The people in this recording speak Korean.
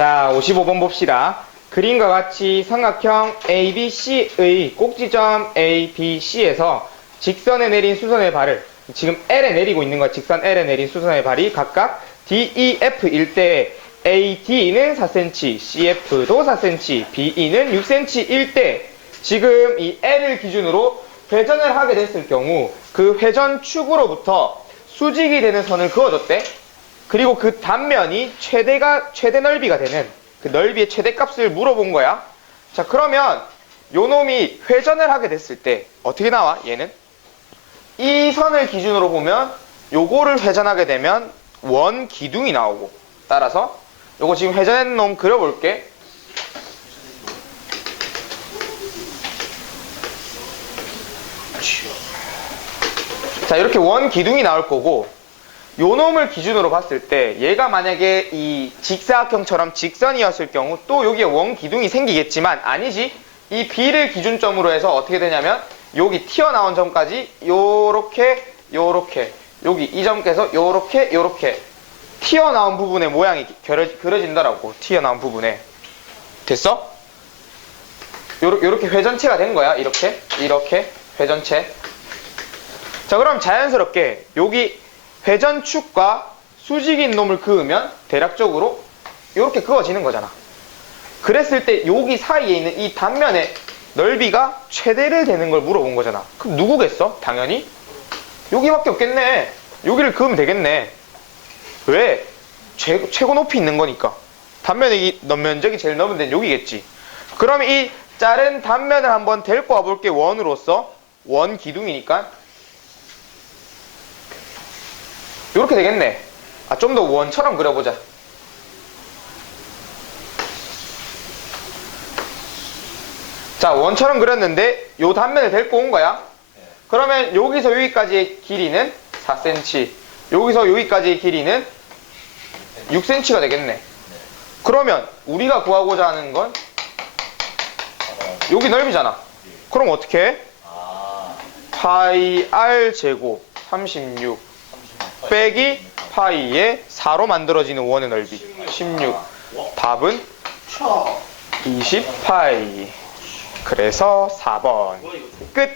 자, 55번 봅시다. 그림과 같이 삼각형 ABC의 꼭지점 ABC에서 직선에 내린 수선의 발을 지금 L에 내리고 있는 거 직선 L에 내린 수선의 발이 각각 DEF일 때 AD는 4cm, CF도 4cm, BE는 6cm일 때 지금 이 L을 기준으로 회전을 하게 됐을 경우 그 회전 축으로부터 수직이 되는 선을 그어줬대. 그리고 그 단면이 최대가 최대 넓이가 되는 그 넓이의 최대값을 물어본 거야. 자 그러면 요 놈이 회전을 하게 됐을 때 어떻게 나와? 얘는 이 선을 기준으로 보면 요거를 회전하게 되면 원 기둥이 나오고 따라서 요거 지금 회전한 놈 그려볼게. 자 이렇게 원 기둥이 나올 거고 요 놈을 기준으로 봤을 때 얘가 만약에 이 직사각형처럼 직선이었을 경우 또 여기에 원 기둥이 생기겠지만 아니지 이 B를 기준점으로 해서 어떻게 되냐면 여기 튀어나온 점까지 요렇게 요렇게 여기 이 점께서 요렇게 요렇게 튀어나온 부분의 모양이 그려진다라고 튀어나온 부분에. 됐어? 요렇게 회전체가 된 거야. 이렇게 이렇게 회전체. 자 그럼 자연스럽게 여기 회전축과 수직인 놈을 그으면 대략적으로 이렇게 그어지는 거잖아. 그랬을 때 여기 사이에 있는 이 단면의 넓이가 최대를 되는 걸 물어본 거잖아. 그럼 누구겠어? 당연히 여기밖에 없겠네. 여기를 그으면 되겠네. 왜? 최, 최고 높이 있는 거니까. 단면의 면적이 제일 넓은 데는 여기겠지. 그럼 이 자른 단면을 한번 데리고 와볼게 원으로서 원 기둥이니까 이렇게 되겠네. 아, 좀 더 원처럼 그려보자. 자, 원처럼 그렸는데 요 단면을 데리고 온 거야. 그러면 여기서 여기까지의 길이는 4cm, 여기서 여기까지의 길이는 6cm가 되겠네. 그러면 우리가 구하고자 하는 건 여기 넓이잖아. 그럼 어떻게 해? 아, 파이 r 제곱 36 빼기 파이의 4로 만들어지는 원의 넓이. 16 답은 20파이. 그래서 4번. 끝